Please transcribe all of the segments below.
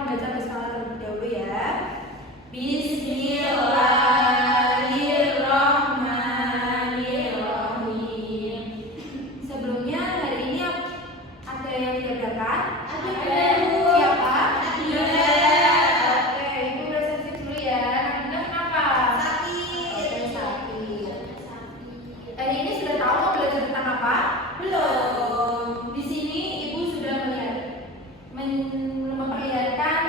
membaca basmalah terlebih dahulu ya. Bismillahirrahmanirrahim. Sebelumnya hari ini ada yang tidak berangkat? Ada. Siapa? Oke, ibu udah sensitif dulu ya. Namanya kenapa? Sakit. Hari ini sudah tahu mau belajar tentang apa? Belum. Di sini ibu sudah memperlihatkan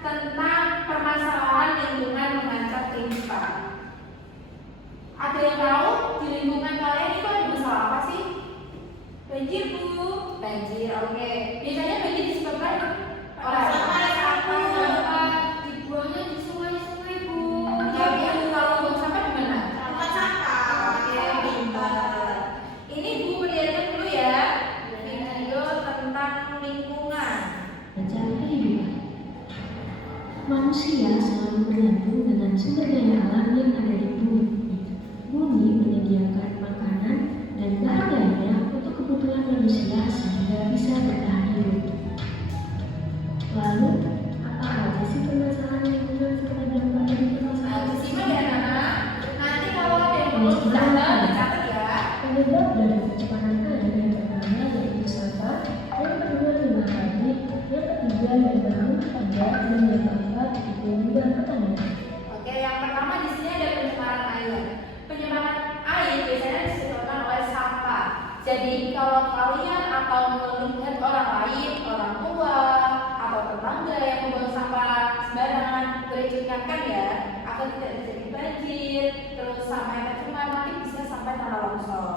tentang permasalahan lingkungan mengancam kehidupan. Ada yang tahu di lingkungan kalian itu ada masalah apa sih? Banjir, Bu. Banjir, oke. Biasanya banjir disebabkan sampah dibuangnya di sungai-sungai, Bu. Tapi kalau buang sampah di mana? Tempat sampah. Oke, pintar. Ini Bu perlihatkan dulu ya video tentang lingkungan. Mencari kehidupan. Manusia selalu bergantung dengan sumber daya alam yang ada di bumi. Bumi menyediakan makanan dan bahan lainnya untuk kebutuhan manusia sehingga bisa bertahan hidup. Lalu, apa aja sih permasalahan lingkungan serta dampak dari permasalahan Simak ya anak-anak. Nanti kalau ada yang belum dicatat, dicatat ya. Penyebab dari pencemaran air yang pertama yaitu sampah, yang kedua limbah pabrik, yang ketiga limbah rumah tangga, dan yang keempat itu limbah pertanian. Oke, yang pertama di sini ada pencemaran air. Pencemaran air biasanya disebabkan oleh sampah. Jadi kalau kalian atau melihat orang lain, orang tua atau tetangga yang membuang sampah sembarangan, boleh diingatkan ya, agar tidak terjadi banjir, terus sampah yang tercemar nanti bisa sampai tanah longsor.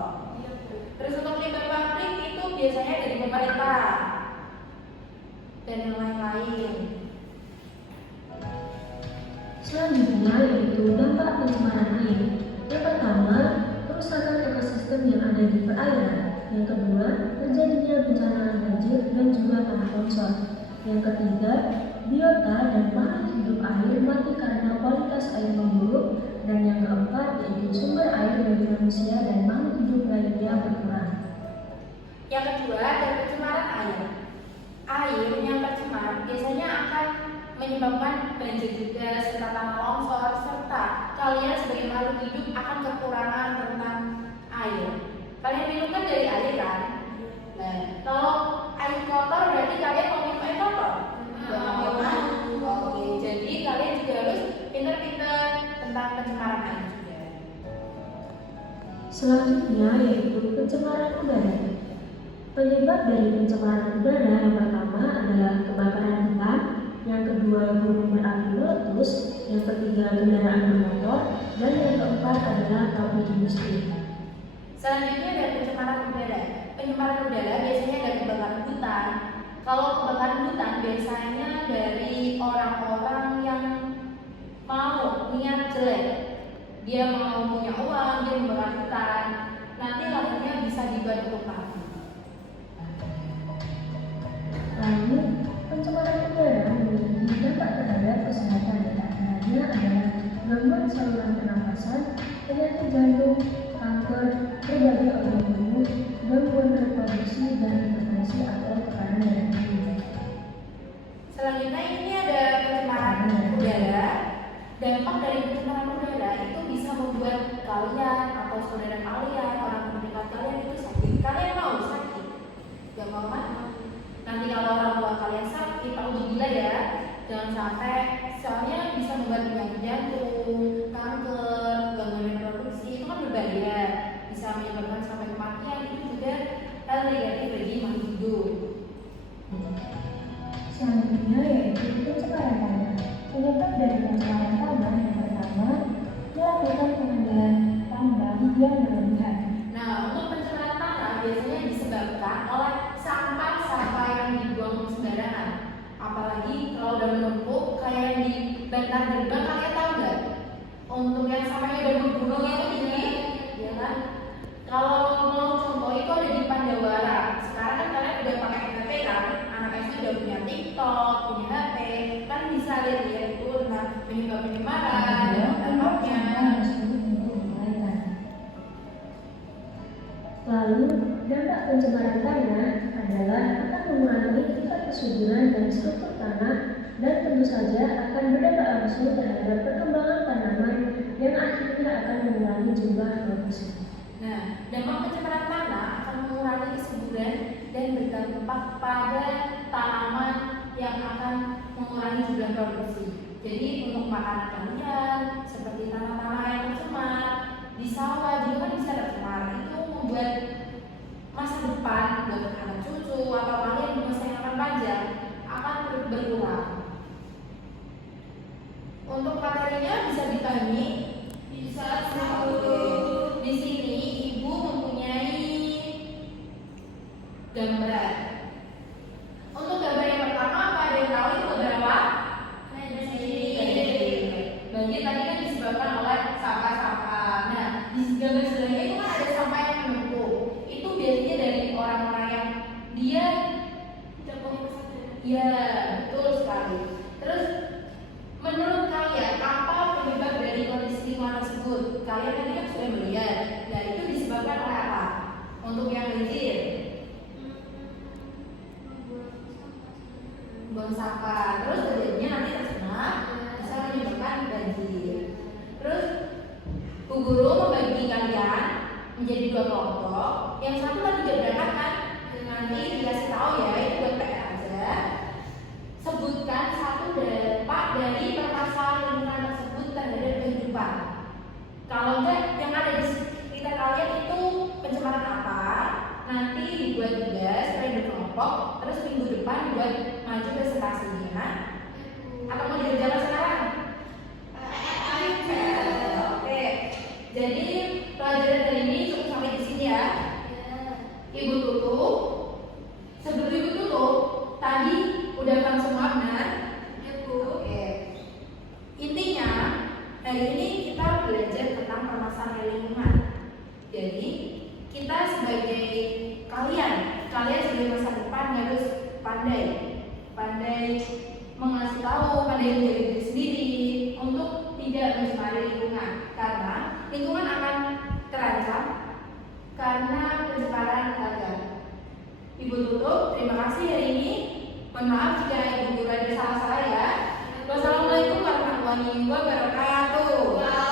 Terus untuk limbah pabrik itu biasanya dari pemerintah dan yang lain-lain. Selanjutnya yaitu dampak pencemaran air. Yang pertama, kerusakan ekosistem yang ada di perairan. Yang kedua, terjadinya bencana banjir dan juga tanah longsor. Yang ketiga, biota dan makhluk hidup air mati karena kualitas air memburuk. Dan yang keempat yaitu sumber air bagi manusia dan makhluk hidup lainnya berkurang. Yang kedua ada pencemaran air. Air yang tercemar biasanya akan menyebabkan banjir juga serta tanah longsor serta kalian sebagai makhluk hidup akan kekurangan tentang air. Kalian minum kan dari air kan? Nah, kalau air kotor berarti kalian mau minum air kotor? Oke, jadi kalian juga harus pintar-pintar tentang pencemaran air juga. Selanjutnya yaitu pencemaran udara. Penyebab dari pencemaran udara yang pertama adalah kebakaran hutan, yang kedua gunung berapi meletus, yang ketiga kendaraan bermotor, dan yang keempat adalah pabrik industri. Selanjutnya ada pencemaran udara. Pencemaran udara biasanya ada kebakaran hutan. Kalau kebakaran hutan biasanya dari orang-orang yang mau niat jelek. Dia mau punya uang, dia membakar hutan. Nanti lainnya bisa dibuat untuk mati. Lalu, pencemaran udara memiliki dampak terhadap kesehatan, diantaranya adalah gangguan saluran pernapasan, penyakit jantung, kanker, berbagai organ tubuh, gangguan reproduksi, dan hipertensi atau tekanan darah tinggi. Selanjutnya ini ada pencemaran udara. Dampak dari pencemaran udara itu bisa membuat kalian atau saudara kalian, orang terdekat kalian itu sakit. Kalian mau sakit? Gak mau kan? Nanti kalau orang tua kalian sakit, tahu gila ya. Jangan sampai, soalnya bisa membuat penyakit jantung, kanker, gangguan reproduksi, itu kan berbahaya. Bisa menyebabkan sampai kematian, itu juga hal negatif bagi makhluk hidup. Selanjutnya yaitu pencemaran tanah. Penyebab dari pencemaran tanah yang pertama, melakukan pengambilan tambang yang berlebihan. Nah, untuk pencemaran tanah biasanya disebabkan oleh sampah-sampah yang dibuang sembarangan. Apalagi kalau udah menumpuk kayak yang di bantar gerbang, kalian tahu nggak? Untuk yang sampahnya udah bergunung itu tinggi, ya kan? Kalau mau contoh itu ada di Pandawara. Sekarang kan kalian udah pakai HP kan? Anak SD udah punya TikTok, punya HP, kan bisa lihat itu tentang penyebab pencemaran dan dampaknya. Lalu, dampak pencemaran tanah adalah akan mengurangi tingkat kesuburan dan struktur tanah dan berlangsung terhadap perkembangan tanaman yang akhirnya akan mengurangi jumlah produksi. Nah, dampak pencemaran tanah akan mengurangi kesuburan dan berdampak pada tanaman yang akan mengurangi jumlah produksi. Jadi untuk makanan kalian seperti tanah-tanah yang tercemar di sawah juga kan bisa tercemar. Itu membuat masa depan buat anak cucu atau kalian di masa yang akan panjang akan berkurang. Untuk materinya bisa dipahami? Bisa. Di sini ibu mempunyai gambar. Untuk gambar yang pertama apa ada yang tahu itu gambar apa? Banjir tadi kan disebabkan oleh sampah-sampah. Nah, di gambar sebelahnya itu kan ada sampah yang menumpuk. Itu biasanya dari orang-orang yang dia ya, betul sekali. Terus menurut kalian apa penyebab dari kondisi lingkungan tersebut? Kalian tadi kan sudah melihat. Nah, itu disebabkan oleh apa? Untuk yang banjir, buang sampah. Terus terjadinya nanti tercemar bisa menyebabkan banjir. Terus Bu Guru membagi kalian menjadi 2 kelompok. Yang satu kan tidak berangkat kan? Nanti dikasih tahu ya, itu buat PR aja. Sebutkan satu dampak dari permasalahan lingkungan tersebut terhadap kehidupan. Kalau enggak, yang ada di sekitar kalian itu pencemaran apa? Nanti dibuat juga supaya berkelompok. Terus minggu depan dibuat maju presentasinya. Atau mau dikerjakan sekarang? Oke. Jadi pelajaran hari ini cukup sampai di sini ya. Ibu tutup. Sebelum ibu tutup, tadi udah paham semua benar? Ya Bu. Oke. Intinya hari ini kita belajar tentang permasalahan lingkungan. Jadi kita sebagai kalian sebagai masa depan harus pandai mengasih tahu, pandai menjaga diri sendiri untuk tidak mencemari lingkungan, karena lingkungan akan terancam karena pencemaran kalian. Ibu tutup, terima kasih hari ini. Mohon maaf jika ibu guru ada salah-salah ya. Wassalamualaikum warahmatullahi wabarakatuh.